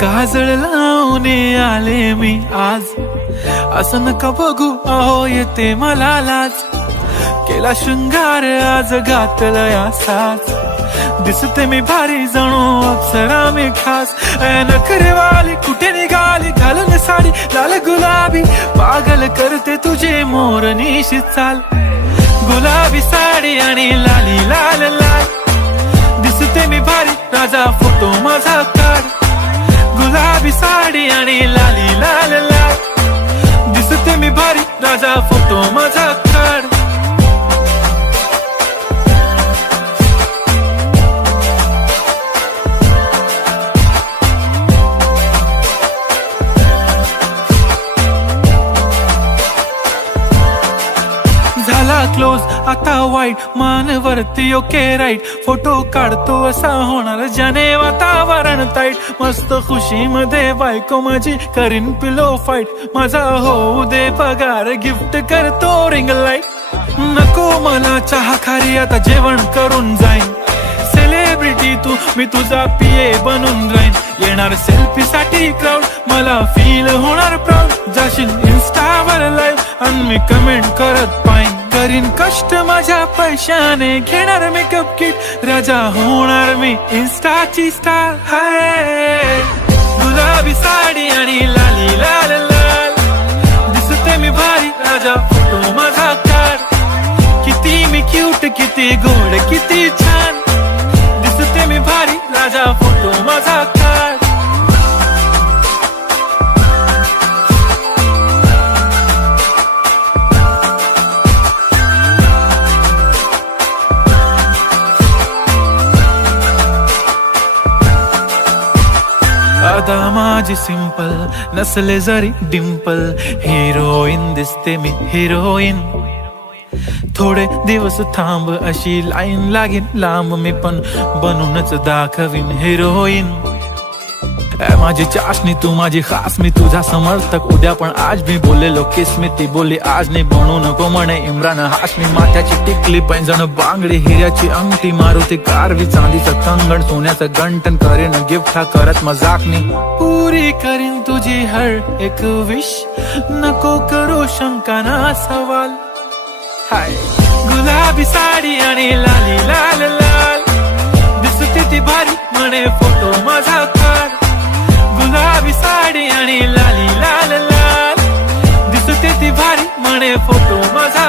काजळ लावून आले मी आज, असं नका बघू अहो येते मला लाज. केला शृंगार आज घातला असाच, दिसते मी भारी जणू अप्सरा मी खास. नखरेवाली कुठे निघाली घालून साडी लाल गुलाबी, पागल करते तुझे मोरनीशी चाल. गुलाबी साडी आणि लाली लाल लाल, दिसते मी भारी राजा फोटो माझा काढ. गुलाबी साडी आणि लाली लाल लाल, दिसते मी भारी राजा फोटो माझा काढ. झाला क्लोज आता वाईट, मानवरती ओके राईट. फोटो काढतो असा होणार ज्याने वातावरण ताईट. मस्त खुशी मध्ये बायको माझी करीन पिलो फाईट. माझा होऊ दे पगार गिफ्ट करतो रिंग लाईट. नको मला चहा खारी आता जेवण करून जाईन. सेलिब्रिटी तू मी तुझा पिये बनून राहीन. येणार सेल्फी साठी क्राऊड मला फील होणार प्राऊड. जाशील इन्स्टावर लाईव्ह आणि मी कमेंट करत पाईन. करीन कष्ट माझ्या पैशाने घेणार मेकअप किट. राजा होणार मी इन्स्टाची स्टार. हाय गुलाबी साडी आणि लाली लाल लाल, दिसते मी भारी राजा फोटो माझा काढ. किती मी क्यूट किती गोड किती छान, दिसते मी भारी राजा फोटो माझा काढ. आता माझी सिंपल नसले जरी डिंपल, हिरोईन दिसते मी हिरोईन. थोडे दिवस थांब अशी लाईन लागेल लांब, मी पण बनूनच दाखवीन हिरोईन. माझी चाशनी तू माझी खास, मी तुझा समर्थक उद्या पण आज मी बोलेलो किस मी ती बोली आज नाही. बनू नको म्हणे इम्रान हाशमी. माथ्याची टिकली पैंजण बांगडी हिऱ्याची अंगठी, मारुती कारवी चांदीचं कंगण सोन्याचं गंटन. करीन गिफ्ट हा करत मजाकनी, पुरी करीन तुझी हर एक विश. नको करू शंका ना सवाल. हाय गुलाबी साडी आणि लाली लाल लाल, दिसते ती भारी म्हणे फोटो माझा काढ. गुलाबी साडी आणि लाली लाल लाल, दिसते ती भारी म्हणे फोटो माझा.